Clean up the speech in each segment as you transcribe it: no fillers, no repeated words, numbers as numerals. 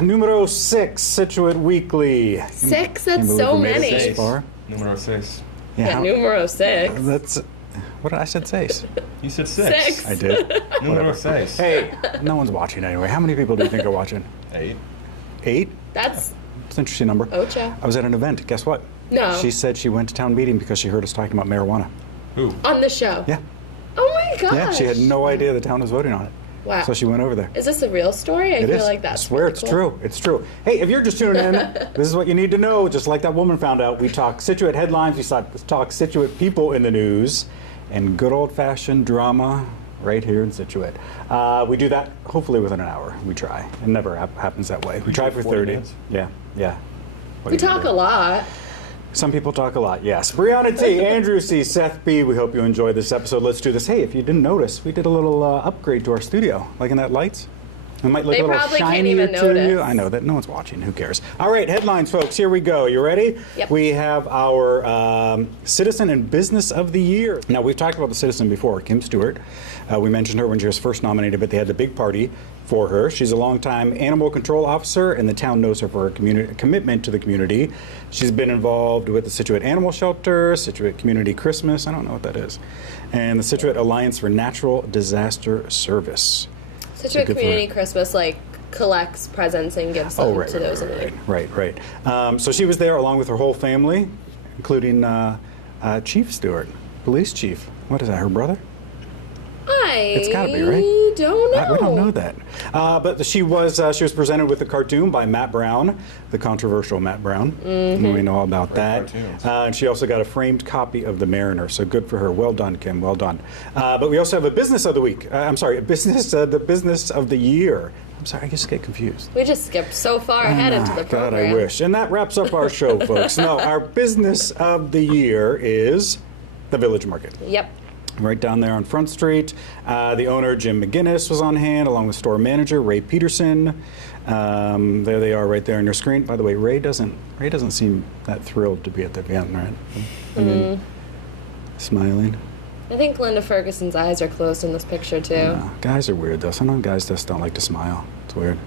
numero 6, Scituate Weekly. 6? That's so many. This far. Numero 6. Yeah, numero 6. That's, what did I said 6? You said 6. 6. I did. Numero 6. Hey, no one's watching anyway. How many people do you think are watching? 8. 8? That's It's an interesting number. Ocha. I was at an event. Guess what? No. She said she went to town meeting because she heard us talking about marijuana. Who? On the show. Yeah. Oh my gosh. Yeah, she had no idea the town was voting on it. Wow. So she went over there. Is this a real story? I It feel is. like that's I swear really it's cool. true. It's true. Hey, if you're just tuning in, this is what you need to know. Just like that woman found out, we talk Scituate headlines, we talk Scituate people in the news, and good old-fashioned drama right here in Scituate. We do that hopefully within an hour. We try. It never happens that way. We try for 30. minutes? Yeah, yeah. What We are you gonna talk do? a lot. Some people talk a lot, yes. Brianna T, Andrew C, Seth B, we hope you enjoyed this episode. Let's do this. Hey, if you didn't notice, we did a little upgrade to our studio. Liking that lights? It might look They a little probably can't shinier even to notice. you. I know that no one's watching. Who cares? All right, headlines, folks. Here we go. You ready? Yep. We have our Citizen and Business of the Year. Now, we've talked about the Citizen before, Kim Stewart. We mentioned her when she was first nominated, but they had the big party for her. She's a longtime animal control officer, and the town knows her for her commitment to the community. She's been involved with the Scituate Animal Shelter, Scituate Community Christmas, I don't know what that is, and the Scituate Alliance for Natural Disaster Service. Scituate good for Community her. Christmas, like, collects presents and gives them to those in need. Right. So she was there along with her whole family, including Chief Stewart, police chief. What is that, her brother? It's gotta be, right? Don't know. We don't know that. But she was presented with a cartoon by Matt Brown, the controversial Matt Brown. Mm-hmm. We know all about that. cartoons. And she also got a framed copy of The Mariner, so good for her. Well done, Kim. Well done. But we also have a business of the week. The business of the year. I'm sorry, I just get confused. We just skipped so far ahead into the program. God, I wish. And that wraps up our show, folks. No, our business of the year is the Village Market. Yep. Right down there on Front Street. The owner, Jim McGinnis, was on hand, along with store manager, Ray Peterson. There they are right there on your screen. By the way, Ray doesn't seem that thrilled to be at the event, right? I mean, smiling. I think Linda Ferguson's eyes are closed in this picture, too. Guys are weird, though. Sometimes guys just don't like to smile. It's weird.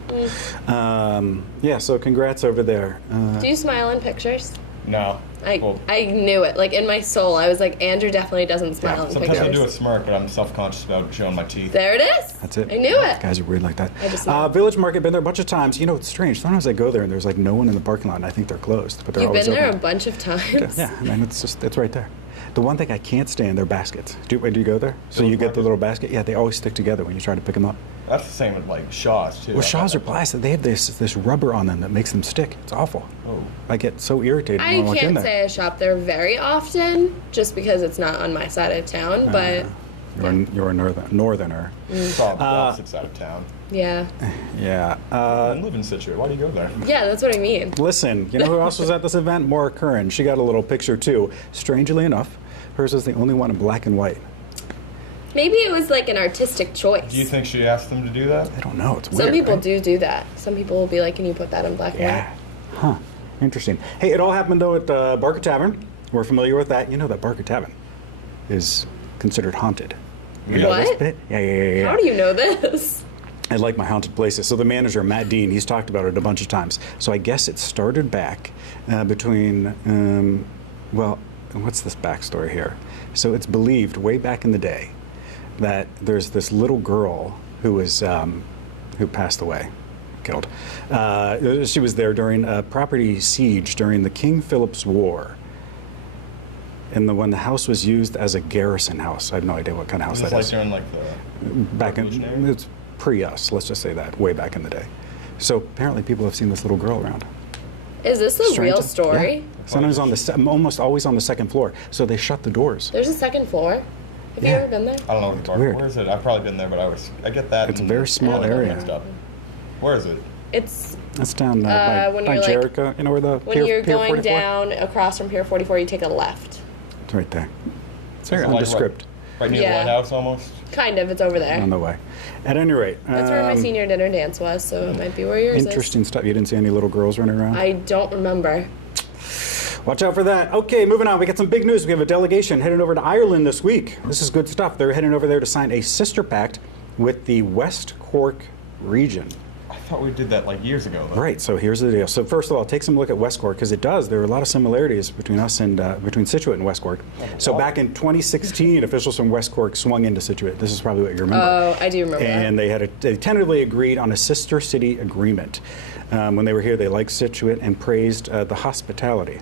Yeah, so congrats over there. Do you smile in pictures? No. I knew it. Like, in my soul, I was like, Andrew definitely doesn't smile in Sometimes I do a pictures. smirk, but I'm self-conscious about showing my teeth. There it is. That's it. I knew it. Guys are weird like that. I just know. Village Market, been there a bunch of times. You know, it's strange. Sometimes I go there and there's like no one in the parking lot, and I think they're closed, but they're You've always been there open. a bunch of times. Yeah, I mean, it's right there. The one thing I can't stand, they're baskets. Do you go there? So Village you get the Market? little basket? Yeah, they always stick together when you try to pick them up. That's the same with like Shaw's too. Well, Shaw's are plastic. They have this rubber on them that makes them stick. It's awful. Oh. I get so irritated when I I walk in can't there. say I shop there very often, just because it's not on my side of town, but You're a northerner. It's all the opposite side of town. yeah. Yeah. I live in Scituate. Why do you go there? Yeah, that's what I mean. Listen, you know who else was at this event? Maura Curran. She got a little picture too. Strangely enough, hers is the only one in black and white. Maybe it was like an artistic choice. Do you think she asked them to do that? I don't know. It's weird. Some people right? do that. Some people will be like, can you put that in black and Yeah. white? Huh. Interesting. Hey, it all happened though at Barker Tavern. We're familiar with that. You know that Barker Tavern is considered haunted. You know What? this bit? Yeah. How do you know this? I like my haunted places. So the manager, Matt Dean, he's talked about it a bunch of times. So I guess it started back between, well, what's this backstory here? So it's believed way back in the day that there's this little girl who was who passed away, killed. She was there during a property siege during the King Philip's War. And when the house was used as a garrison house. I have no idea what kind of house Is this that like is. during like the Back in, Revolutionary? it's pre-us, let's just say that, way back in the day. So apparently people have seen this little girl around. Is this a Strange. real story? Yeah. Sometimes almost always on the second floor. So they shut the doors. There's a second floor. Have you Yeah. ever been there? I don't know what the park. weird. Where is it? I've probably been there, but I get that. It's a and very small I get area. mixed up. Where is it? It's That's down when by you're, like, Jericho. You know where the when Pier, you're Pier going 44? down across from Pier 44, you take a left. It's right there. It's very Is it like nondescript Right near Yeah. the White House, almost. Kind of. It's over there. on the way. At any rate, That's where my senior dinner dance was, so it might be where yours interesting stuff. You didn't see any little girls running around? is. I don't remember. Watch out for that. Okay, moving on. We got some big news. We have a delegation heading over to Ireland this week. This is good stuff. They're heading over there to sign a sister pact with the West Cork region. I thought we did that like years ago. Though. Right, so here's the deal. So first of all, take some look at West Cork, because it does. There are a lot of similarities between us and between Scituate and West Cork. So back in 2016, officials from West Cork swung into Scituate. This is probably what you remember. Oh, I do remember that. And they tentatively agreed on a sister city agreement. When they were here, they liked Scituate and praised the hospitality.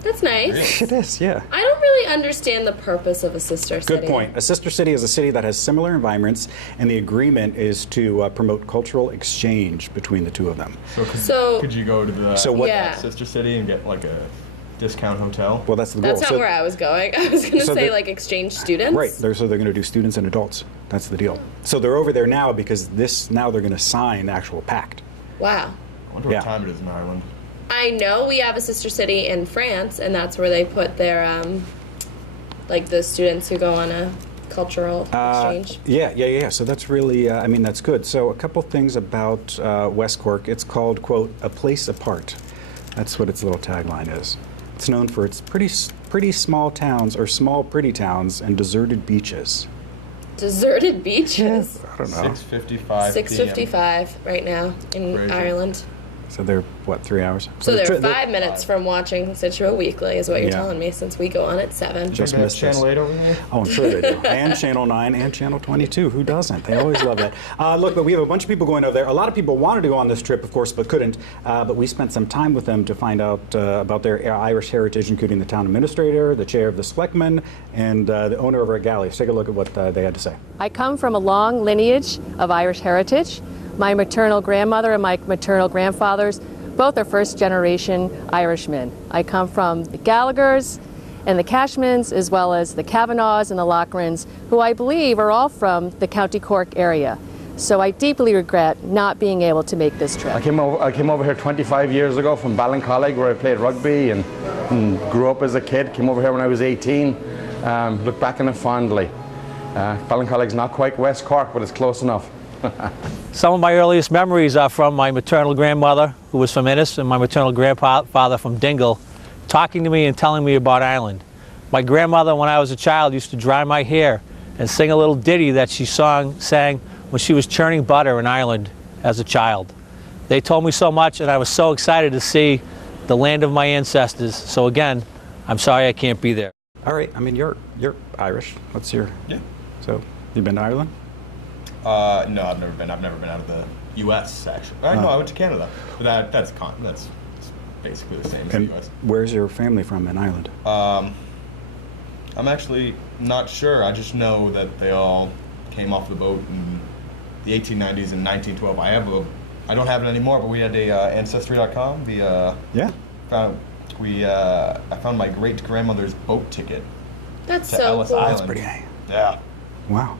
That's nice. It is, yeah. I don't really understand the purpose of a sister city. Good point. A sister city is a city that has similar environments, and the agreement is to promote cultural exchange between the two of them. So could you go to the Yeah. sister city and get like a discount hotel? Well, that's the goal. That's not where I was going. I was going to say like exchange students. Right. So they're going to do students and adults. That's the deal. So they're over there now because now they're going to sign the actual pact. Wow. I wonder what time it is in Ireland. I know we have a sister city in France, and that's where they put their, like the students who go on a cultural exchange. Yeah. So that's really, I mean, that's good. So a couple things about West Cork. It's called, quote, a place apart. That's what its little tagline is. It's known for its pretty small towns, or small pretty towns, and deserted beaches. Deserted beaches? I don't know. 6:55 6:55 right now in Crazy. Ireland. So they're, what, 3 hours? So they're 5 minutes from watching Scituate Weekly, is what you're Yeah. telling me, since we go on at 7. Just Maybe missed that's Channel this. 8 over there? Oh, I'm sure they do. And Channel 9 and Channel 22. Who doesn't? They always love that. Look, but we have a bunch of people going over there. A lot of people wanted to go on this trip, of course, but couldn't. But we spent some time with them to find out about their Irish heritage, including the town administrator, the chair of the selectmen, and the owner of our galley. Let's take a look at what they had to say. I come from a long lineage of Irish heritage. My maternal grandmother and my maternal grandfathers both are first-generation Irishmen. I come from the Gallaghers and the Cashmans, as well as the Kavanaghs and the Loughran's, who I believe are all from the County Cork area. So I deeply regret not being able to make this trip. I came over here 25 years ago from Ballincollig, where I played rugby and grew up as a kid. Came over here when I was 18. Look back on it fondly. Ballincollig's not quite West Cork, but it's close enough. Some of my earliest memories are from my maternal grandmother, who was from Ennis, and my maternal grandfather from Dingle, talking to me and telling me about Ireland. My grandmother, when I was a child, used to dry my hair and sing a little ditty that she sang when she was churning butter in Ireland as a child. They told me so much, and I was so excited to see the land of my ancestors. So again, I'm sorry I can't be there. All right. I mean, you're Irish. What's your... Yeah. So, you've been to Ireland? No, I've never been. I've never been out of the U.S. actually. No, I went to Canada. But that's basically the same as And the U.S. where's your family from in Ireland? I'm actually not sure. I just know that they all came off the boat in the 1890s and 1912. I don't have it anymore, but we had a Ancestry.com. Yeah. I found my great grandmother's boat ticket That's to so Ellis cool. Island. That's pretty high. Yeah. Wow.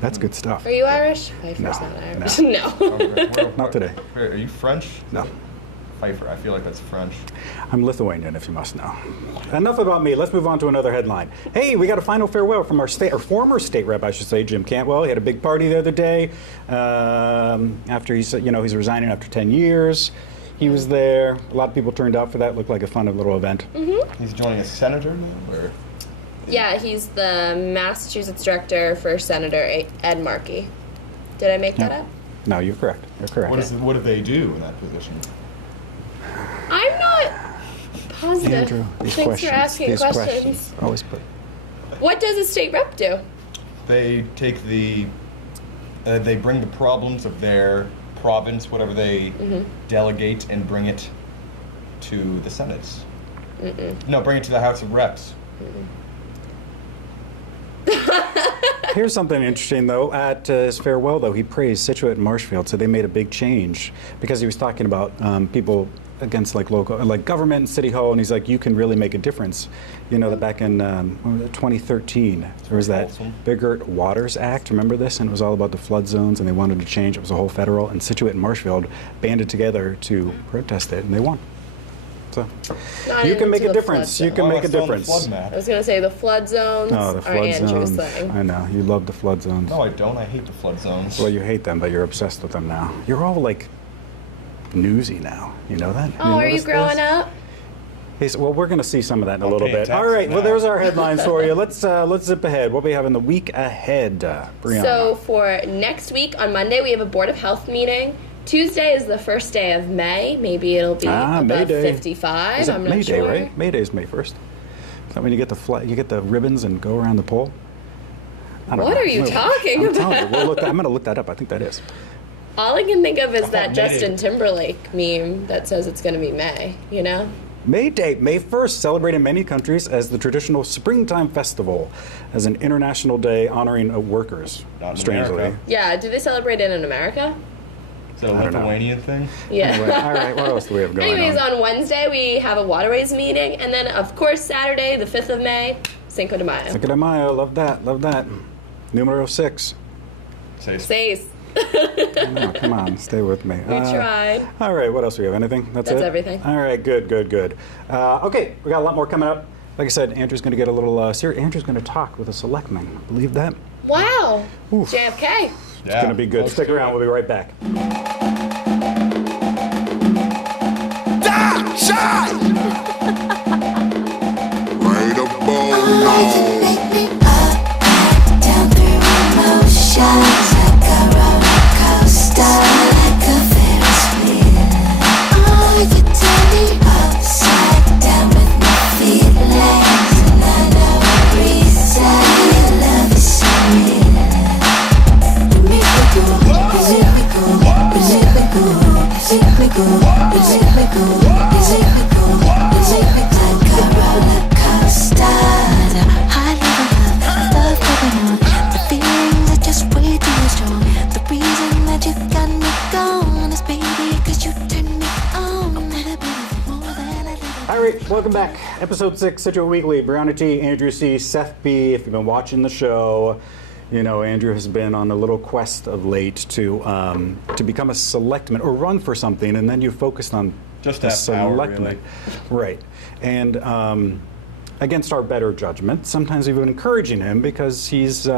That's good stuff. Are you Irish? Pfeiffer's No, not Irish. No. Not today. Are you French? No. Pfeiffer. I feel like that's French. I'm Lithuanian, if you must know. Enough about me. Let's move on to another headline. Hey, we got a final farewell from our former state rep, I should say, Jim Cantwell. He had a big party the other day after he's resigning after 10 years. He was there. A lot of people turned out for that. Looked like a fun little event. Mm-hmm. He's joining as senator now, or? Yeah, he's the Massachusetts director for Senator Ed Markey. Did I make that up? No, you're correct. You're correct. What do they do in that position? I'm not positive. Andrew, these Thanks questions. for asking these questions. Always put. What does a state rep do? They take they bring the problems of their province, whatever they delegate, and bring it to the Senate. No, bring it to the House of Reps. Here's something interesting, though. At his farewell, though, he praised Scituate and Marshfield, so they made a big change because he was talking about people against local, government and city hall, and he's like, you can really make a difference. You know that back in 2013, there was that Bigger Waters Act. Remember this? And it was all about the flood zones, and they wanted to change. It was a whole federal, and Scituate and Marshfield banded together to protest it, and they won. So you can make a difference. You can make a difference. I was going to say the flood zones Oh, the are flood Andrew's zones. thing. I know. You love the flood zones. No, I don't. I hate the flood zones. Well, you hate them, but you're obsessed with them now. You're all newsy now. You know that? Oh, are you growing up? Well, we're going to see some of that in a I'm little paying bit. All taxes right. Well, now. there's our headlines for you. Let's zip ahead. What we have in the week ahead, Brianna? So for next week on Monday, we have a Board of Health meeting. Tuesday is the first day of May. Maybe it'll be above May Day. 55. Is it I'm May not Day, sure. right? May Day is May 1st. Is that when you get the you get the ribbons and go around the pole? I don't What know. are you talking I'm telling you, about? I'm going to look that up. I think that is. All I can think of is that May Justin Day. Timberlake meme that says it's going to be May, you know? May Day, May 1st, celebrated in many countries as the traditional springtime festival, as an international day honoring workers, Not in strangely. America. Yeah, do they celebrate it in America? Is it a I don't know. Lithuanian thing? Yeah. Anyway, all right, what else do we have going Anyways, on? on Wednesday we have a waterways meeting, and then of course Saturday, the 5th of May, Cinco de Mayo. Cinco de Mayo, love that, love that. Numero 6. Say Seis. Oh, come on, stay with me. We tried. All right, what else do we have? Anything? That's That's it? everything. All right, good, good, good. Okay, we got a lot more coming up. Like I said, Andrew's going to get a little serious. Andrew's going to talk with a selectman. Believe that? Wow. Oof. JFK. It's going to be good. Stick around. We'll be right back. Right about now. Make me up, down through emotions like a roller coaster, like a Ferris wheel. Oh, you turn me upside down with my feelings, and I know a reason your love is so real. You make me go, you let me go, you let me go, you let me go, you let me go, you let me go, you let me go, like a roller coaster. High level love going on. The feelings are just way too strong. The reason that you got me gone is baby, 'cause you turn me on. And I believe more than I live. All right, welcome back. Episode 6, Scituate Weekly. Brianna T, Andrew C, Seth B. If you've been watching the show, you know Andrew has been on a little quest of late to become a selectman or run for something, and then you focused on Just the to have power, selectman. Right. And against our better judgment, sometimes we've been encouraging him because he's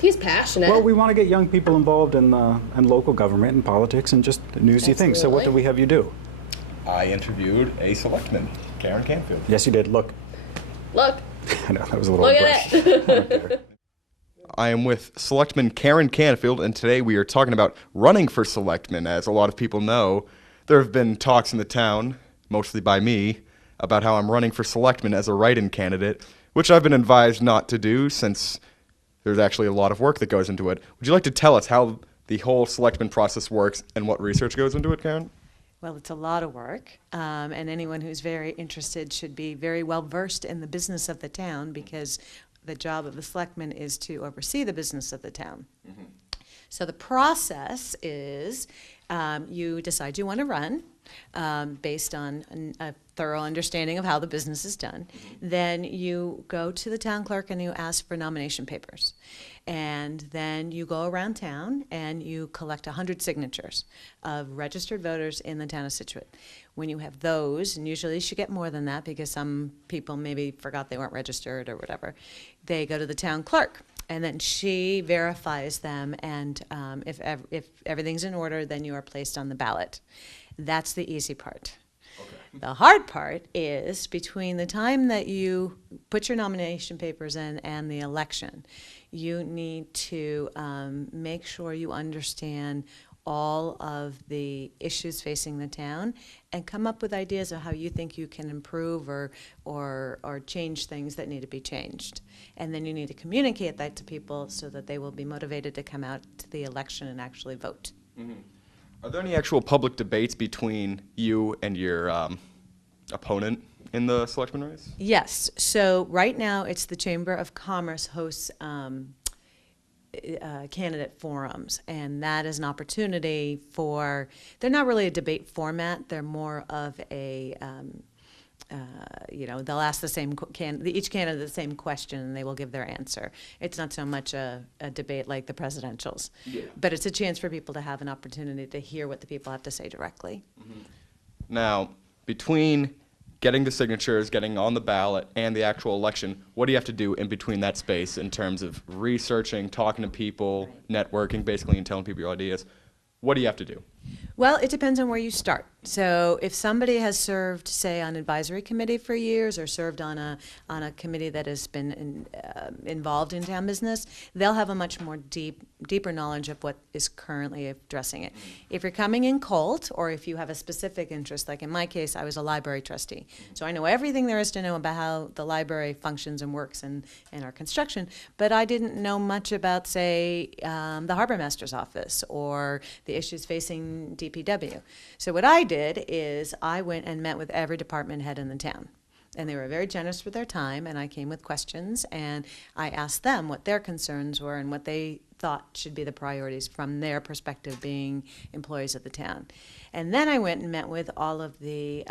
He's passionate. well, we want to get young people involved in local government and politics and just newsy things. So what Absolutely. did we have you do? I interviewed a selectman, Karen Canfield. Yes, you did. Look. Look. I know, that was a little Look brush. at it. I am with Selectman Karen Canfield, and today we are talking about running for selectman. As a lot of people know, there have been talks in the town, mostly by me, about how I'm running for selectman as a write-in candidate, which I've been advised not to do since there's actually a lot of work that goes into it. Would you like to tell us how the whole selectman process works and what research goes into it, Karen? Well, it's a lot of work, and anyone who's very interested should be very well versed in the business of the town, because the job of the selectman is to oversee the business of the town. So the process is you decide you want to run based on a thorough understanding of how the business is done. Then you go to the town clerk and you ask for nomination papers. And then you go around town and you collect 100 signatures of registered voters in the town of Scituate. When you have those, and usually you should get more than that because some people maybe forgot they weren't registered or whatever, they go to the town clerk. And then she verifies them, and if everything's in order, then you are placed on the ballot. That's the easy part. The hard part is between the time that you put your nomination papers in and the election, you need to make sure you understand all of the issues facing the town and come up with ideas of how you think you can improve or change things that need to be changed. And then you need to communicate that to people so that they will be motivated to come out to the election and actually vote. Are there any actual public debates between you and your opponent in the selectman race? Yes. So right now, it's the Chamber of Commerce hosts candidate forums, and that is an opportunity for, they're not really a debate format, they're more of a, they'll ask the same, each candidate the same question and they will give their answer. It's not so much a debate like the presidentials, but it's a chance for people to have an opportunity to hear what the people have to say directly. Now, between getting the signatures, getting on the ballot, and the actual election, what do you have to do in between that space in terms of researching, talking to people, networking, basically, and telling people your ideas? What do you have to do? Well, it depends on where you start. So if somebody has served, say, on advisory committee for years or served on a committee that has been involved in town business, they'll have a much more deeper knowledge of what is currently addressing it. If you're coming in cold, or if you have a specific interest, like in my case, I was a library trustee, so I know everything there is to know about how the library functions and works in our construction, but I didn't know much about, say, the harbor master's office or the issues facing DPW. So what I did is I went and met with every department head in the town. And they were very generous with their time, and I came with questions, and I asked them what their concerns were and what they thought should be the priorities from their perspective being employees of the town. And then I went and met with all of the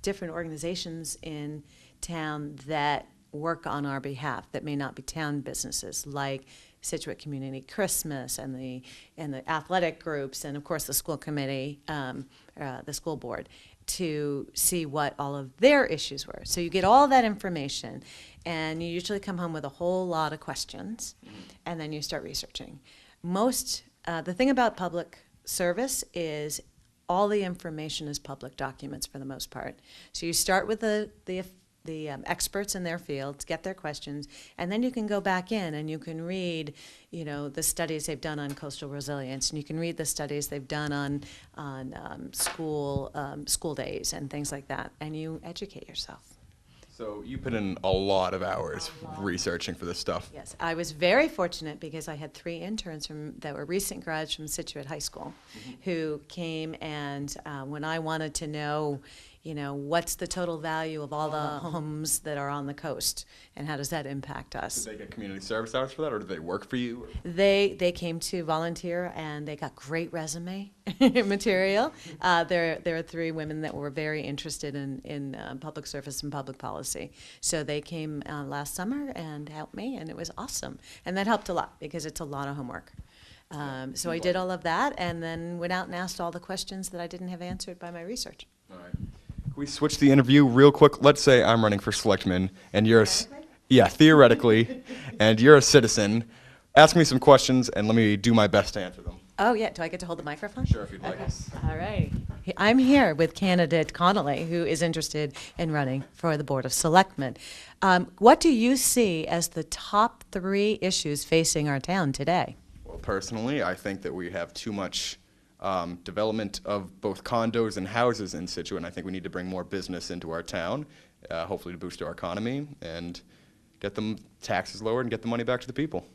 different organizations in town that work on our behalf that may not be town businesses, like Scituate Community Christmas and the athletic groups, and of course the school committee, the school board, to see what all of their issues were. So you get all that information, and you usually come home with a whole lot of questions, and then you start researching. The thing about public service is all the information is public documents for the most part. So you start with the experts in their fields, get their questions, and then you can go back in and you can read, the studies they've done on coastal resilience, and you can read the studies they've done on school days and things like that, and you educate yourself. So you put in a lot of hours researching for this stuff. Yes, I was very fortunate because I had 3 interns that were recent grads from Scituate High School who came, and when I wanted to know, what's the total value of all the homes that are on the coast, and how does that impact us? Did they get community service hours for that, or did they work for you? They came to volunteer, and they got great resume material. There are 3 women that were very interested in public service and public policy. So they came last summer and helped me, and it was awesome. And that helped a lot because it's a lot of homework. So I did all of that, and then went out and asked all the questions that I didn't have answered by my research. All right. Can we switch the interview real quick? Let's say I'm running for selectman, and you're theoretically, and you're a citizen. Ask me some questions, and let me do my best to answer them. Oh, yeah. Do I get to hold the microphone? Sure, if you'd like. All right. I'm here with candidate Connolly, who is interested in running for the Board of Selectmen. What do you see as the top 3 issues facing our town today? Well, personally, I think that we have too much development of both condos and houses in Scituate, and I think we need to bring more business into our town, hopefully to boost our economy and get the taxes lowered and get the money back to the people.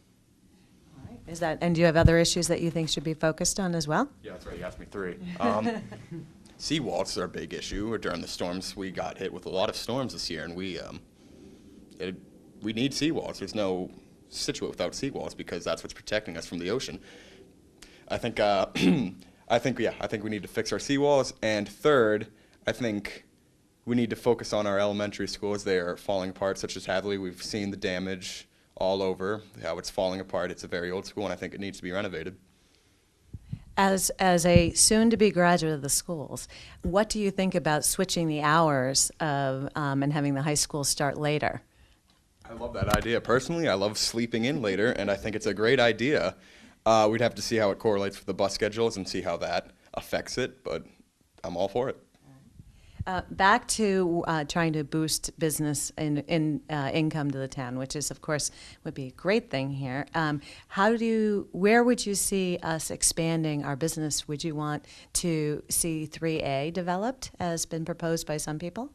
And do you have other issues that you think should be focused on as well? Yeah, that's right. You asked me 3. Seawalls are a big issue. During the storms, we got hit with a lot of storms this year, and we need seawalls. There's no Scituate without seawalls because that's what's protecting us from the ocean. I think we need to fix our seawalls. And third, I think we need to focus on our elementary schools. They are falling apart, such as Hadley. We've seen the damage all over, how it's falling apart. It's a very old school, and I think it needs to be renovated. As a soon-to-be graduate of the schools, what do you think about switching the hours of and having the high school start later? I love that idea. Personally, I love sleeping in later, and I think it's a great idea. We'd have to see how it correlates with the bus schedules and see how that affects it, but I'm all for it. Back to trying to boost business and income to the town, which is, of course, would be a great thing here. Where would you see us expanding our business? Would you want to see 3A developed, as been proposed by some people?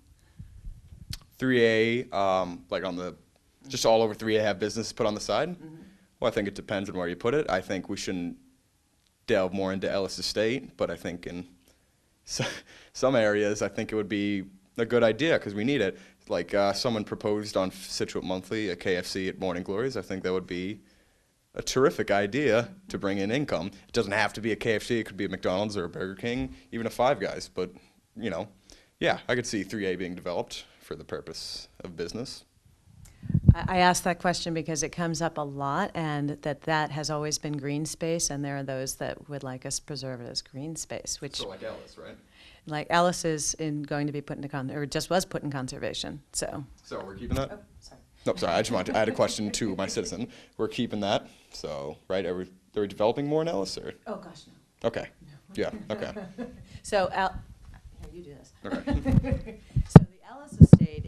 3A, just all over 3A have business put on the side? Mm-hmm. Well, I think it depends on where you put it. I think we shouldn't delve more into Ellis Estate, but I think in some areas, I think it would be a good idea because we need it. Like someone proposed on Scituate Monthly, a KFC at Morning Glories. I think that would be a terrific idea to bring in income. It doesn't have to be a KFC. It could be a McDonald's or a Burger King, even a Five Guys. But, yeah, I could see 3A being developed for the purpose of business. I asked that question because it comes up a lot, and that has always been green space, and there are those that would like us preserve it as green space. Which, so like Ellis, right? Like Ellis is going to be put into or just was put in conservation. So we're keeping that. Oh, sorry. No, sorry. I had a question to my citizen. We're keeping that. So right, are we developing more in Ellis or? Oh gosh, no. Okay. No. Yeah, okay. So, here, you do this. Okay. So the Ellis Estate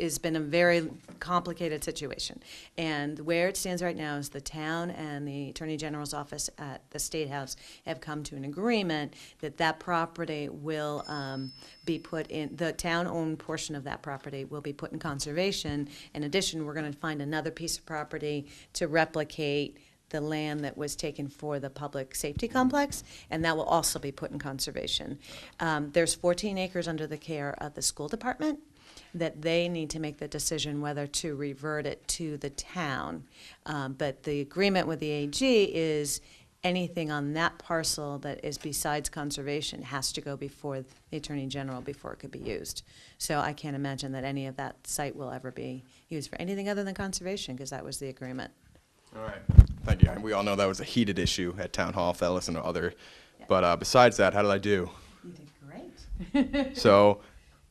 has been a very complicated situation. And where it stands right now is the town and the Attorney General's office at the State House have come to an agreement that that property will be put in, the town-owned portion of that property will be put in conservation. In addition, we're going to find another piece of property to replicate the land that was taken for the public safety complex, and that will also be put in conservation. There's 14 acres under the care of the school department that they need to make the decision whether to revert it to the town. But the agreement with the AG is anything on that parcel that is besides conservation has to go before the Attorney General before it could be used. So I can't imagine that any of that site will ever be used for anything other than conservation, because that was the agreement. All right. Thank you. And we all know that was a heated issue at Town Hall, Fellis and other. Yeah. But besides that, how did I do? You did great. So,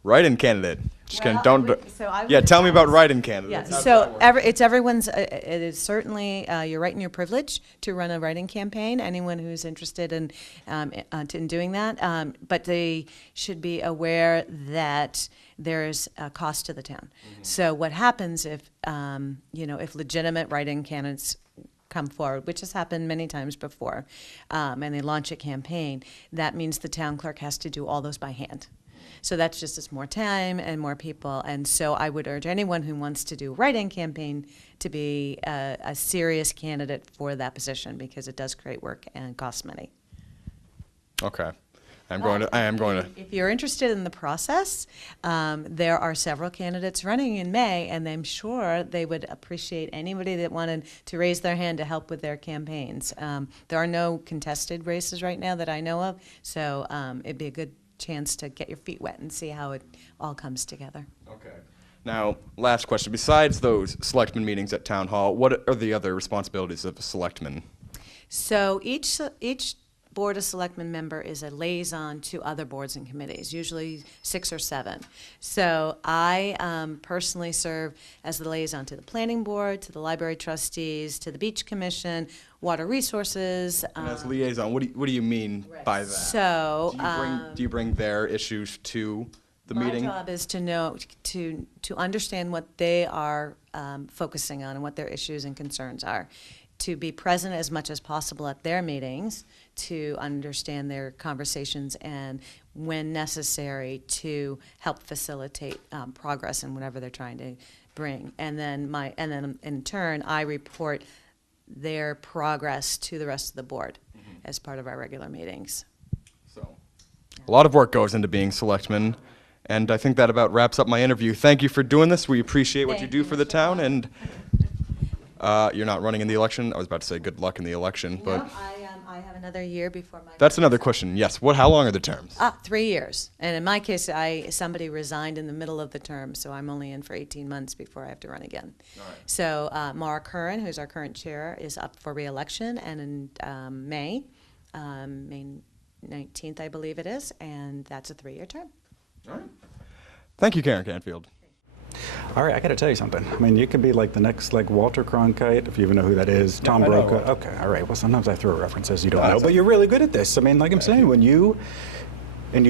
write-in candidate. Just Well, don't. so I would Yeah, tell me about advise- write-in Yeah, candidates. How does so that work? it's everyone's, it is certainly, you're right in your privilege to run a writing campaign, anyone who's interested in doing that. But they should be aware that there's a cost to the town. So what happens if, if legitimate writing candidates come forward, which has happened many times before, and they launch a campaign, that means the town clerk has to do all those by hand. So that's just more time and more people. And so I would urge anyone who wants to do a write-in campaign to be a serious candidate for that position, because it does create work and costs money. Okay. I am going to. If you're interested in the process, there are several candidates running in May, and I'm sure they would appreciate anybody that wanted to raise their hand to help with their campaigns. There are no contested races right now that I know of, so it'd be a good chance to get your feet wet and see how it all comes together. Okay. Now, last question. Besides those selectmen meetings at Town Hall, what are the other responsibilities of a selectman? So each Board of Selectmen member is a liaison to other boards and committees, usually 6 or 7. So I personally serve as the liaison to the Planning Board, to the Library Trustees, to the Beach Commission, Water Resources. And as liaison, what do you mean by that? So do you bring their issues to the meeting? my job is to know, to understand what they are focusing on and what their issues and concerns are, to be present as much as possible at their meetings, to understand their conversations, and when necessary to help facilitate progress in whatever they're trying to bring. And then in turn I report their progress to the rest of the board as part of our regular meetings. So, a lot of work goes into being selectman, and I think that about wraps up my interview. Thank you for doing this. We appreciate what you Thank do you, for the Mr. town, Hall. and you're not running in the election. I was about to say good luck in the election, but No, I have another year before my. that's another question. Yes. How long are the terms? 3 years. And in my case, somebody resigned in the middle of the term, so I'm only in for 18 months before I have to run again. All right. So Mara Curran, who's our current chair, is up for re-election, and in May 19th, I believe it is, and that's a 3-year term. All right. Thank you, Karen Canfield. All right, I got to tell you something. I mean, you could be like the next, like, Walter Cronkite, if you even know who that is. Tom I know Brokaw. Walter. Okay, all right. Well, sometimes I throw references you don't No, know, that's but okay. you're really good at this. I mean, like I'm saying, when you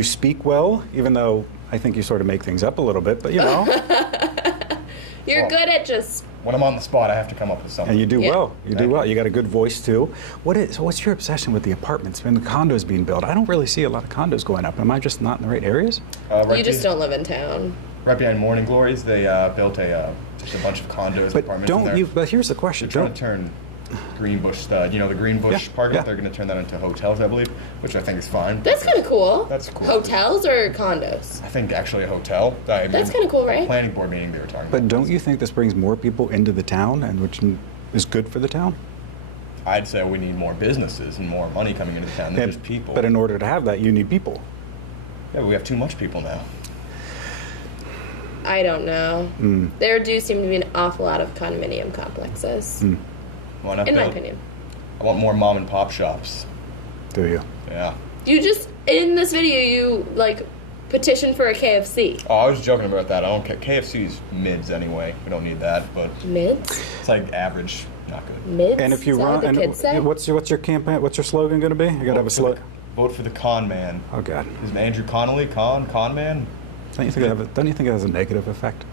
speak well, even though I think you sort of make things up a little bit, but you know, You're Well, good at just. When I'm on the spot, I have to come up with something. and you do Yeah. well. You do Thank well. you. You got a good voice too. What's your obsession with the apartments and the condos being built? I don't really see a lot of condos going up. Am I just not in the right areas? Right You just don't live in town. Right behind Morning Glories, they built just a bunch of condos, But apartments in don't there. you? But here's the question. They're trying Don't, to turn Greenbush, the Greenbush Yeah, park, yeah. they're going to turn that into hotels, I believe, which I think is fine. That's kind of cool. That's cool. Hotels or condos? I think actually a hotel. That's kinda cool, right? Planning board meeting they were talking but about. don't you think this brings more people into the town, and which is good for the town? I'd say we need more businesses and more money coming into town than And- just people. But in order to have that, you need people. Yeah, but we have too much people now. I don't know. Mm. There do seem to be an awful lot of condominium complexes, Why not in my build? opinion. I want more mom and pop shops. Do you? Yeah. You just, in this video, you, petition for a KFC. Oh, I was joking about that. I don't care. KFC's mids anyway. We don't need that, but Mids? it's like average Not good. Mids? And if you Is that run, what the and kids say? what's your campaign? What's your slogan going to be? You got to have a slogan. Vote for the con man. Oh God. Is it Andrew Connolly? Con man? Don't you think it has a negative effect?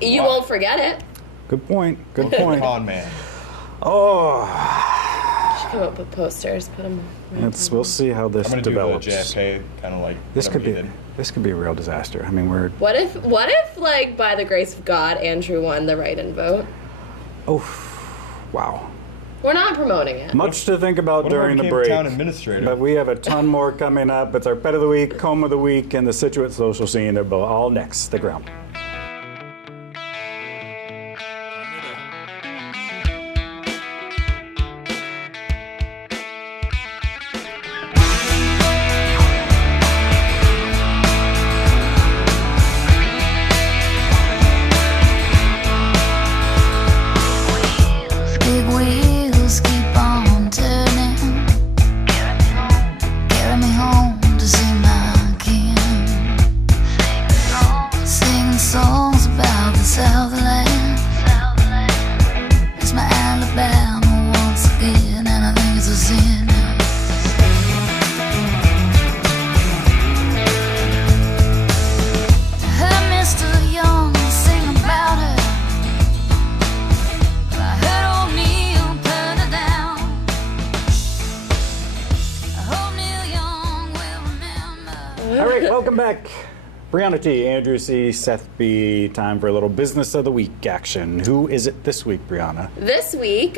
You won't forget it. Good point. Good Vote for the point. con man. Oh, Should come up with posters. Put them. we'll see how this I'm gonna develops. do the JFK kind of like This could whatever be he did. this could be a real disaster. I mean, we're What if, like, by the grace of God, Andrew won the write-in vote? wow. We're not promoting it. Much to think about What if I during the became break. town administrator? But we have a ton more coming up. It's our Pet of the Week, Home of the Week, and the Scituate Social Scene. They're both all next. Stick around. Big wheels keep on turning, carry me home to see my kin. Singing songs about the Southland. It's my Alabama once again, and I think it's a sin. I heard Mr. Young sing about her. I heard old Neil put her down. I hope Neil Young will remember. All right, welcome back. Brianna T, Andrew C, Seth B. Time for a little Business of the Week action. Who is it this week, Brianna? This week,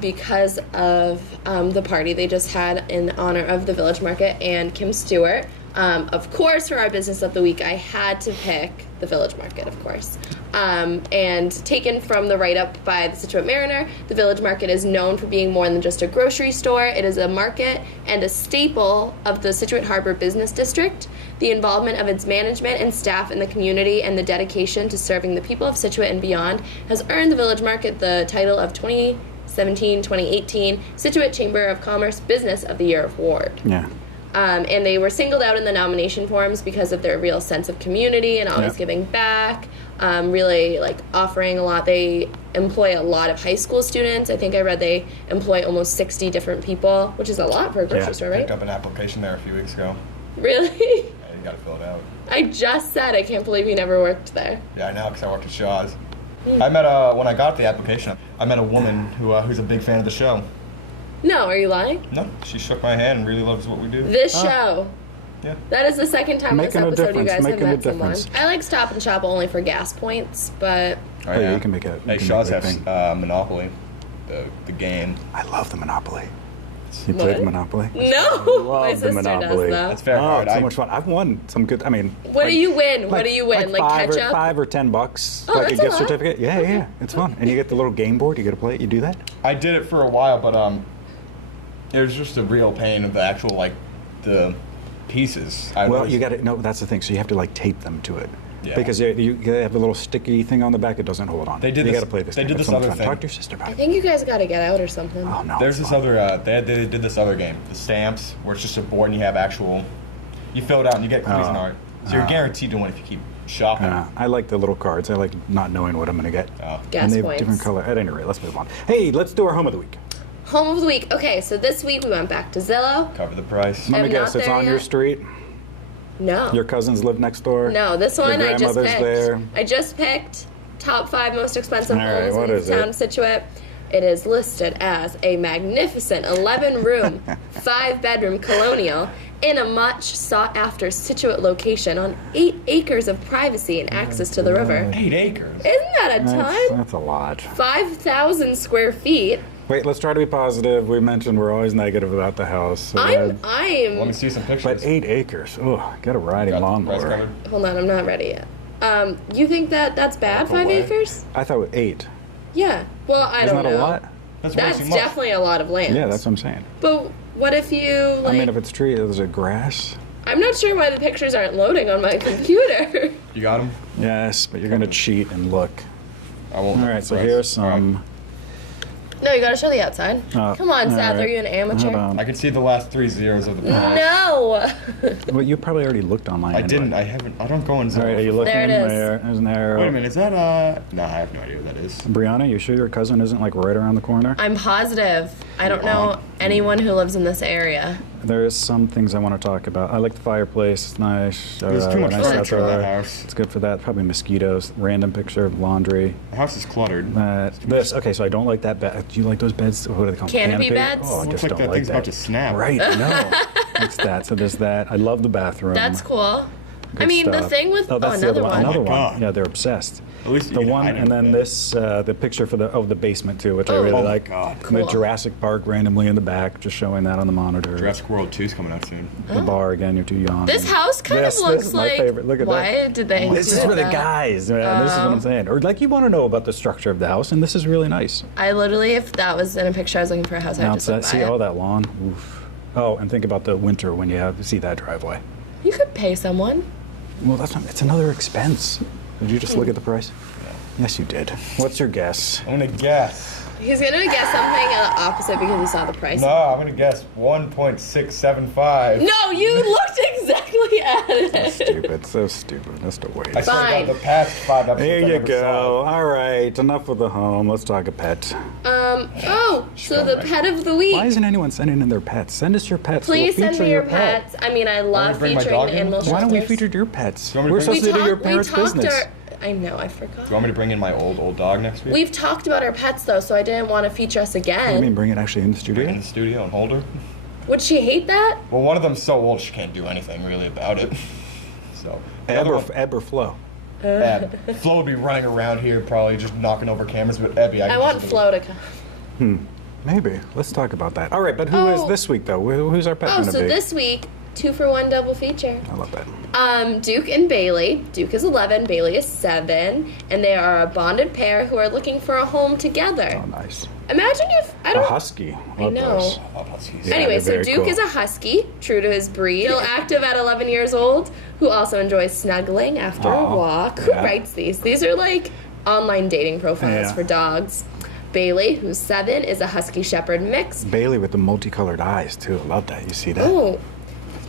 because of the party they just had in honor of the Village Market and Kim Stewart, of course, for our Business of the Week, I had to pick the Village Market, of course. And taken from the write-up by the Scituate Mariner, the Village Market is known for being more than just a grocery store. It is a market and a staple of the Scituate Harbor Business District. The involvement of its management and staff in the community and the dedication to serving the people of Scituate and beyond has earned the Village Market the title of 2017-2018 Scituate Chamber of Commerce Business of the Year award. Yeah. And they were singled out in the nomination forms because of their real sense of community and always Yep. giving back, really like offering a lot. They employ a lot of high school students. I think I read they employ almost 60 different people, which is a lot for a grocery Yeah. store, Picked right? up an application there a few weeks ago. Really? Yeah, you gotta fill it out. I just said I can't believe you never worked there. Yeah, I know, because I worked at Shaw's. I met when I got the application, I met a woman who's a big fan of the show. No, are you lying? No, she shook my hand and really loves what we do. This show. Yeah. That is the second time Making a this episode you difference, guys have making a met someone. difference. I like Stop and Shop only for gas points, but Oh, yeah, you can make it- you Hey, can Shaw's make has that thing. Monopoly, the game. I love the Monopoly. You What? played Monopoly? no, love my the sister Monopoly. does That's though. very Oh, hard. it's so much fun. I've won some good. I mean, What like- do you win? What like- do you win? Like $5 ketchup? $5 or $10. Oh, like a that's a gift lot. certificate. Yeah, yeah, it's fun. And you get the little game board. You get to play it. You do that. I did it for a while, but it was just a real pain of the actual the pieces. Well, you got to no. That's the thing. So you have to like tape them to it. Yeah. Because you have a little sticky thing on the back. It doesn't hold on. They did You this- got to play this. they game. did It's this so much other fun. thing. Talk to your sister about I it. think you guys got to get out or something. Oh no. There's it's this fun. other. They did this other game, the stamps, where it's just a board and you have actual. You fill it out and you get cookies and art. So you're guaranteed to win if you keep shopping. I like the little cards. I like not knowing what I'm going to get. Oh. Gas and they have points. different color. At any rate, let's move on. Hey, let's do our home of the week. Home of the week. Okay, so this week we went back to Zillow. Cover the price. Let me I'm guess. not It's there on your yet. street. No. Your cousins live next door. No, this Your one I just grandmother's picked. there. I just picked top 5 most expensive All right, homes what in is the town it? of Scituate. It is listed as a magnificent 11-room, 5-bedroom colonial in a much sought-after Scituate location on 8 acres of privacy and access to the river. 8 acres. Isn't that a ton? That's a lot. 5,000 square feet. Wait, let's try to be positive. We mentioned we're always negative about the house. So I'm. Let me see some but pictures. 8 acres. Oh, get a riding Got the price lawnmower. covered. Hold on, I'm not ready yet. You think that's bad, 5 away. acres? I thought it was 8. Yeah. Well, I Isn't don't that know. a lot? That's way That's too much. definitely a lot of land. Yeah, that's what I'm saying. But what if you like? I mean, if it's tree, is it grass? I'm not sure why the pictures aren't loading on my computer. You got them? Yes, but you're going to cheat and look. I won't. All right, so Price. here's some. No, you gotta show the outside. Oh, Come on, all Seth, right. are you an amateur? Hold on. I can see the last 3 zeros of the prize. No! Well, you probably already looked online. I anyway. didn't. I haven't. I don't go in All right, are you looking? There it is. There's an arrow. Wait a minute. Is that No, I have no idea what that is. Brianna, you sure your cousin isn't like right around the corner? I'm positive. I don't know anyone who lives in this area. There is some things I want to talk about. I like the fireplace. It's nice. There's too much nice furniture in that outdoor. house. It's good for that. Probably mosquitoes. Random picture of laundry. The house is cluttered. This. Okay, so I don't like that bed. Do you like those beds? What do they call them? Canopy beds? Oh, I Looks just like don't that like thing's that. about to snap. Right. No. It's that. So there's that. I love the bathroom. That's cool. I Good mean, the stuff. thing with oh, that's the another other one. one. Another Oh my one. God. Yeah, they're obsessed. At least you The can one, hide and it then a bit. this, the picture for the basement too, which I Oh. really Oh my like. God. The Cool. Jurassic Park randomly in the back, just showing that on the monitor. Jurassic World 2's coming out soon. The bar again. You're too young. This house kind This of looks is my like. favorite. Look at why that. did they? This is include for the that? guys. Man. This is what I'm saying. Or like you want to know about the structure of the house, and this is really nice. I literally, if that was in a picture I was looking for a house, I'd Now just it's look that, by see it. all that lawn. Oof. Oh, and think about the winter when you see that driveway. You could pay someone. Well, that's not, it's another expense. Did you just look at the price? Yes, you did. What's your guess? I'm gonna guess. He's gonna guess something opposite because he saw the price. No, I'm gonna guess 1.675. No, you looked exactly at it. Stupid. So stupid. That's the way. I swear Fine. to God, the past 5 episodes. There I you never go. saw. All right. Enough with the home. Let's talk a pet. So the pet of the week. Why isn't anyone sending in their pets? Send us your pets. Please We'll send feature me your pet. pets. I mean, I love bring my featuring dog the in? animal shelters. Why don't we feature your pets? Do you want me We're to bring- supposed to do your parents' business. I know, I forgot. Do you want me to bring in my old dog next week? We've talked about our pets though, so I didn't want to feature us What do you mean, again. bring it actually in the Bring it studio? in the studio and hold her? Would she hate that? Well, one of them's so old she can't do anything really about it. So the Ebb other or, one, Ebb or Flo? Ebb. Flo would be running around here probably just knocking over cameras, but Ebby, I can want just do Flo it. to come. Maybe. Let's talk about that. All right, but who is Oh. this week, though? Who's our pet Oh, going to so be? this week, 2-for-1 double feature. I love that. Duke and Bailey. Duke is 11, Bailey is 7, and they are a bonded pair who are looking for a home together. Oh, nice. Imagine if I A don't. husky. Love know. those. I love huskies. Yeah, Anyway, they're so very Duke cool. is a husky, true to his breed, still active at 11 years old, who also enjoys snuggling after a Aw, walk. Who yeah. writes these? These are like online dating profiles Yeah. for dogs. Bailey, who's 7, is a husky shepherd mix. Bailey with the multicolored eyes, too. Love that. You see that? Oh,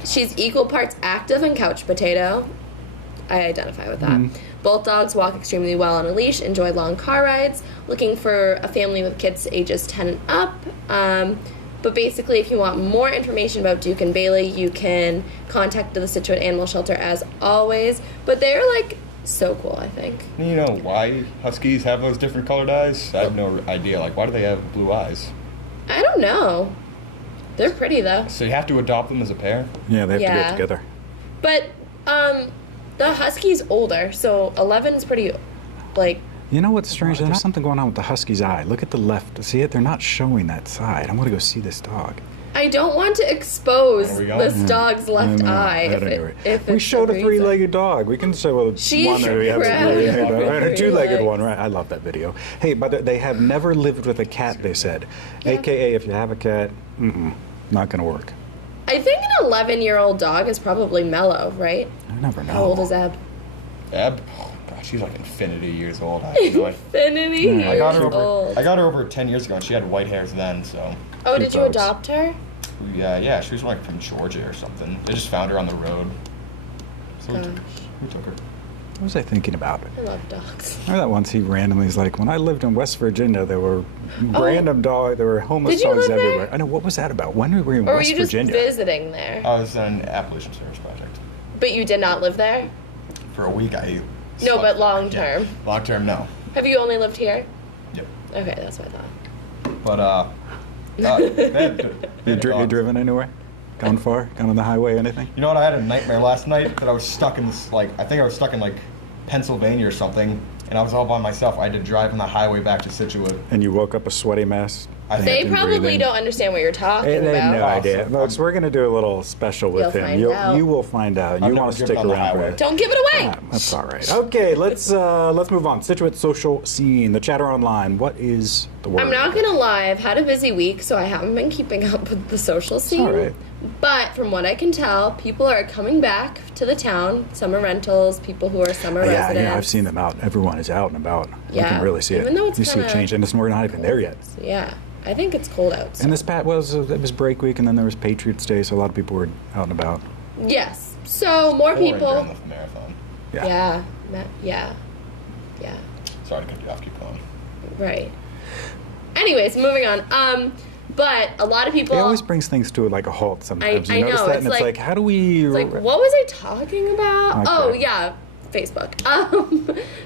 she's equal parts active and couch potato. I identify with that. Mm-hmm. Both dogs walk extremely well on a leash, enjoy long car rides, looking for a family with kids ages 10 and up. But basically, if you want more information about Duke and Bailey, you can contact the Scituate Animal Shelter as always. But they're like so cool, I think. You know why huskies have those different colored eyes? I have no idea. Like, why do they have blue eyes? I don't know. They're pretty though. So you have to adopt them as a pair? Yeah, they have to Yeah. go together. But the husky's older, so 11 is pretty like. You know what's strange? There's something going on with the husky's eye. Look at the left. See it? They're not showing that side. I'm going to go see this dog. I don't want to expose There we go. this dog's left I know. eye. At If any it, rate. if we it's showed the a reason. three-legged dog. We can show She's one that we have proud right, of her and a two-legged three one, right? I love that video. Hey, but they have never lived with a cat, they said. AKA, if you have a cat, not going to work. I think an 11-year-old dog is probably mellow, right? I never know. How old is Eb? Ebb? Oh, God, she's like infinity years old. I have no idea. Infinity I got years her over. old. I got her over 10 years ago, and she had white hairs then. So, Oh, Cute did you dogs. adopt her? yeah, she was like from Georgia or something. They just found her on the road. So we took her. What was I thinking about? I love dogs. Remember that once he randomly was like, when I lived in West Virginia, there were random dogs, there were homeless Did you dogs live there? everywhere. I know, what was that about? When were we in Or were West you just Virginia? visiting there? I was on an Appalachian Service Project. But you did not live there? For a week, I. No, slept but there. long Yeah. term. Long term, no. Have you only lived here? Yep. Okay, that's what I thought. But they had good- they You, had you dogs. driven anywhere? Gone far? Gone on the highway, anything? You know what? I had a nightmare last night that I was stuck in this, like, I think I was stuck in, like, Pennsylvania or something, and I was all by myself. I had to drive on the highway back to Scituate. And you woke up a sweaty mess? They probably don't understand what you're talking They about. have no idea. Folks, we're going to do a little special with You'll him. find out. You will find out. I've You never want to driven stick on the around for highway. it. Don't give it away. Ah, that's all right. Okay, let's move on. Scituate social scene, the chatter online. What is the word? I'm not gonna lie, I've had a busy week, so I haven't been keeping up with the social scene. all right. But from what I can tell, people are coming back to the town. Summer rentals, people who are summer residents. Yeah, I've seen them out. Everyone is out and about. You Yeah, can really see even it. though it's you see it kinda- change, and we're not even there yet. Yeah, I think it's cold out. so- And this it was break week, and then there was Patriots Day, so a lot of people were out and about. Yes. So more Or in people. during the marathon. Yeah. Yeah. Sorry to cut you off. Keep going. Right. Anyways, moving on. But a lot of people. It always brings things to like a halt sometimes. I You notice know, that, it's and it's like- like, how do we? It's like, what was I talking about? Okay. Oh yeah, Facebook.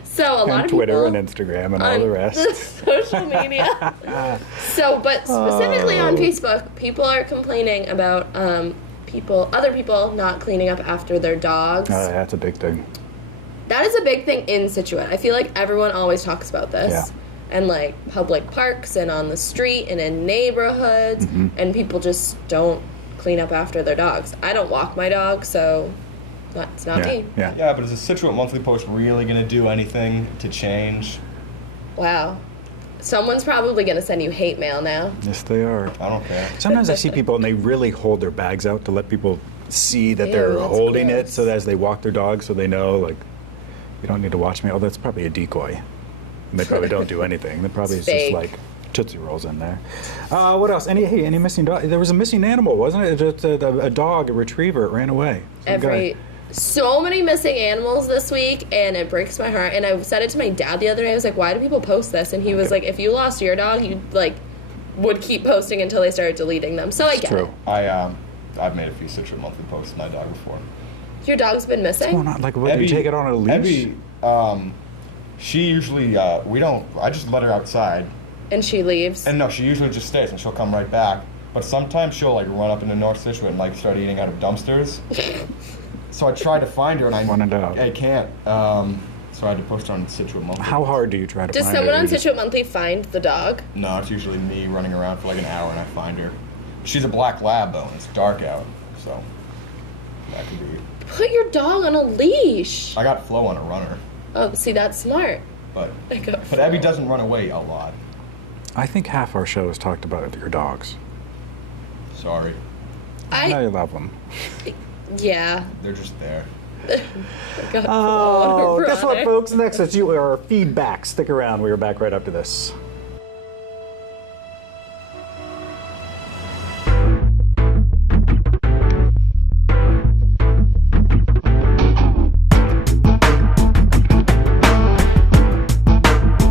So a lot and of Twitter people and Instagram and all the rest. social media. But specifically on Facebook, people are complaining about other people not cleaning up after their dogs. That's a big thing. That is a big thing in Scituate. I feel like everyone always talks about this. Yeah. And like public parks and on the street and in neighborhoods, Mm-hmm. and people just don't clean up after their dogs. I don't walk my dog, so it's not me. Yeah. Yeah, but is the Scituate Monthly Post really going to do anything to change? Wow. Someone's probably going to send you hate mail now. Yes, they are. I don't care. Sometimes I see people and they really hold their bags out to let people see that Ew, they're that's holding it, gross. so that as they walk their dog, so they know like you don't need to watch me. Oh, that's probably a decoy. And they probably don't do anything. They probably It's is just fake. like Tootsie Rolls in there. What else? Any missing dog? There was a missing animal, wasn't it? Just a dog, a retriever. It ran away. Some guy. So many missing animals this week, and it breaks my heart. And I said it to my dad the other day. I was like, "Why do people post this?" And he was like, "If you lost your dog, you like would keep posting until they started deleting them." So I get True. it. I've made a few Scituate Monthly posts with my dog before. Your dog's been missing. Well, not like what, do you take it on a leash? Abby, she usually I just let her outside, And she leaves. and no, she usually just stays, and she'll come right back. But sometimes she'll like run up into North Scituate and like start eating out of dumpsters. So I tried to find her, and I can't. So I had to post her on Scituate Monthly. How hard do you try to Does find someone it? on Scituate Monthly find the dog? No, it's usually me running around for like an hour, and I find her. She's a black lab though, and it's dark out, so that could be. Put your dog on a leash. I got Flo on a runner, Oh, see, that's smart. but I got but Abby doesn't run away a lot. I think half our show is talked about your dogs. Sorry, I know I you love them. yeah. they're just there. I got Flo on a Oh, guess what, runner. folks? Next is our feedback. Stick around. We're back right after this.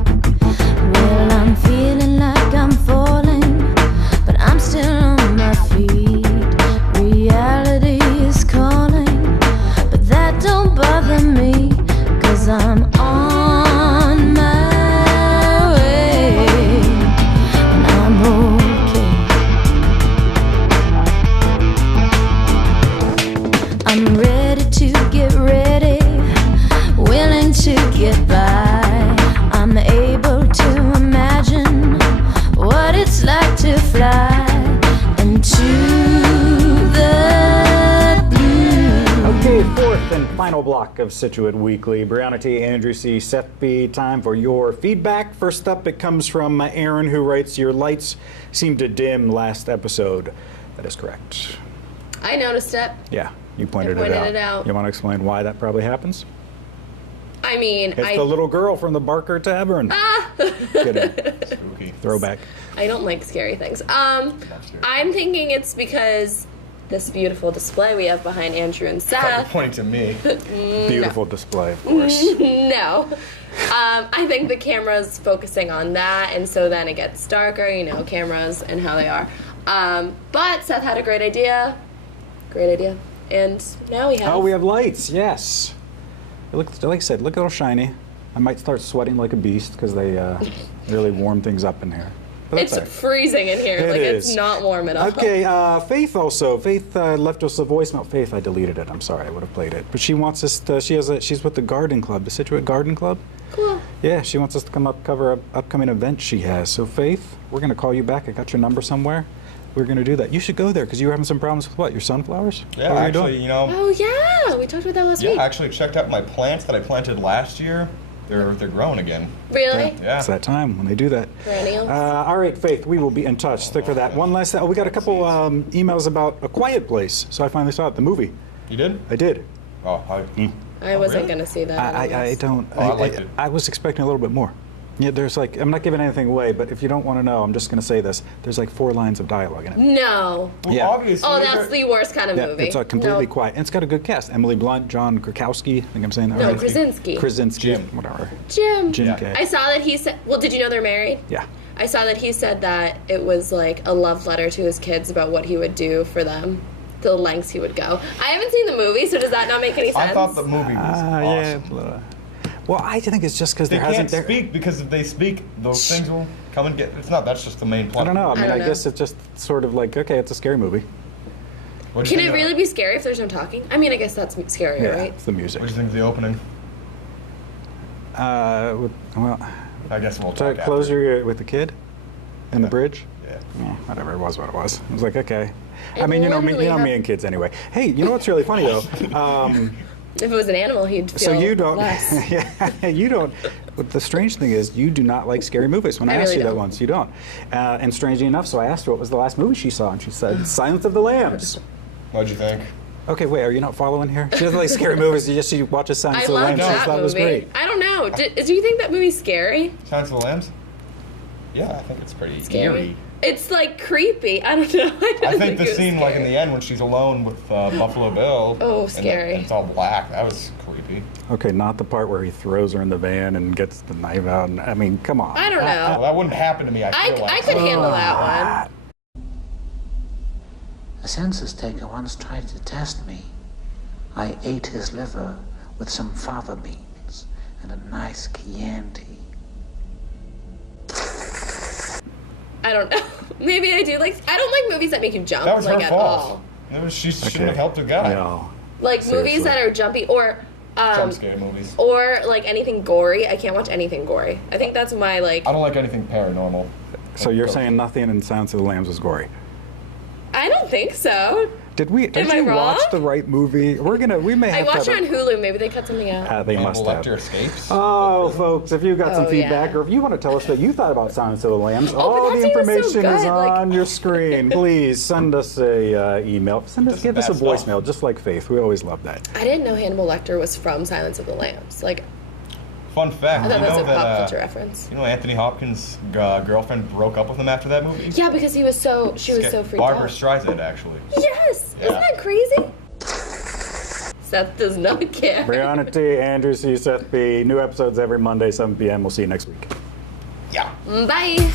Well, I'm feeling like I'm falling, but I'm still on my feet. Reality is calling, but that don't bother me, 'cause I'm on my way, and I'm okay. I'm ready to get ready, willing to get by. I'm able to imagine what it's like to fly into the blue. Okay, fourth and final block of Scituate Weekly. Brianna T, Andrew C, Seth B. Time for your feedback. First up, it comes from Aaron, who writes, "Your lights seemed to dim last episode." That is correct. I noticed it. Yeah, you pointed, pointed it out. You want to explain why that probably happens? I mean, It's the little girl from the Barker Tavern. Kidding. Spooky. Throwback. I don't like scary things. I'm thinking it's because this beautiful display we have behind Andrew and You're Seth. pointing to me. Beautiful display, of course. No. I think the camera's focusing on that, and so then it gets darker, cameras and how they are. But Seth had a great idea. Great idea. And now we have... Oh, we have lights, yes. It looks, like I said, look a little shiny. I might start sweating like a beast because they really warm things up in here. But that's It's all right. freezing in here. It It's is. not warm at all. Okay, Faith also. Faith left us a voicemail. Faith, I deleted it. I'm sorry, I would have played it. But she wants us to, she's with the garden club, the Scituate Garden Club. Cool. Yeah, she wants us to come up cover an upcoming event she has. So Faith, we're going to call you back. I got your number somewhere. We're going to do that. You should go there because you were having some problems with what? Your sunflowers? Yeah, What were you actually, doing? you know. Oh yeah, we talked about that last Yeah, week. I actually checked out my plants that I planted last year. They're growing again. Really? Yeah. It's that time when they do that. Perennials. All right, Faith, we will be in touch. Stick for that. One last thing. Oh, we got a couple emails about A Quiet Place. So I finally saw it, the movie. You did? I did. Oh, I wasn't really? gonna see that. I don't. Oh, I liked it. I was expecting a little bit more. Yeah, there's like, I'm not giving anything away, but if you don't want to know, I'm just going to say this. There's like 4 lines of dialogue in it. No. Well, Yeah. obviously. Oh, that's the worst kind of Yeah, movie. it's completely No. quiet. And it's got a good cast. Emily Blunt, John Krakowski, I think I'm saying that No, right. Krasinski. Krasinski. Jim. Whatever. Jim. Jim Yeah. K. I saw that he said. Well, did you know they're married? Yeah. I saw that he said that it was like a love letter to his kids about what he would do for them, the lengths he would go. I haven't seen the movie, so does that not make any sense? I thought the movie was awesome. Yeah. Well, I think it's just because They there can't hasn't. There, speak because if they speak, those things will come and get. It's not. That's just the main plot. I don't know. I mean, don't I know. guess it's just sort of like, okay, it's a scary movie. What do you Can think it really be scary if there's no talking? I mean, I guess that's scary, Yeah, right? it's the music. What do you think of the opening? Well, I guess we'll to talk close after. your with the kid in the bridge. Yeah. Yeah, whatever, it was what it was. I was like, okay. I It mean, you know me, literally me and kids anyway. Hey, you know what's really funny though? If it was an animal, he'd feel So you don't, less. yeah, you don't. But the strange thing is, you do not like scary movies. When I, I asked really you that don't. once, you don't. And strangely enough, so I asked her what was the last movie she saw, and she said Silence of the Lambs. What'd you think? Okay, wait, are you not following here? She doesn't like scary movies. She watches Silence I of the loved Lambs. She that thought it was movie. great. I don't know. Do you think that movie's scary? Silence of the Lambs? Yeah, I think it's pretty Scary. eerie. It's like creepy. I don't know. I think the it was scene, like in scary. the end, when she's alone with Buffalo Bill. Oh, and scary. it's all black. That was creepy. Okay, not the part where he throws her in the van and gets the knife out. And, I mean, come on. I don't Well, know. that wouldn't happen to me. I feel like. I could handle that one. A census taker once tried to test me. I ate his liver with some fava beans and a nice Chianti. I don't know. Maybe I do like. I don't like movies that make you jump That was like her at fault. all. She shouldn't have helped a guy. No. Like Seriously. movies that are jumpy or Jump scare movies. or like anything gory. I can't watch anything gory. I think that's my like. I don't like anything paranormal. So you're saying nothing in Silence of the Lambs was gory? I don't think so. Did I you wrong? watch the right movie? We may I have watched to it on Hulu. Maybe they cut something out. They Hannibal must have. Lecter escapes. Oh, folks, if you've got some Oh, feedback yeah. or if you want to tell us what you thought about Silence of the Lambs, but all that the scene was so information is good, like- on your screen. Please send us a email. Give us a bad stuff. voicemail, just like Faith. We always love that. I didn't know Hannibal Lecter was from Silence of the Lambs. Like Fun fact. I thought you that was know a pop that, culture reference. You know Anthony Hopkins' girlfriend broke up with him after that movie? Yeah, because she was so freaked Barbara out. Streisand, actually. Yes, Yeah. isn't that crazy? Seth does not care. Brianna T, Andrew C, Seth B. New episodes every Monday, 7 p.m. We'll see you next week. Yeah. Bye.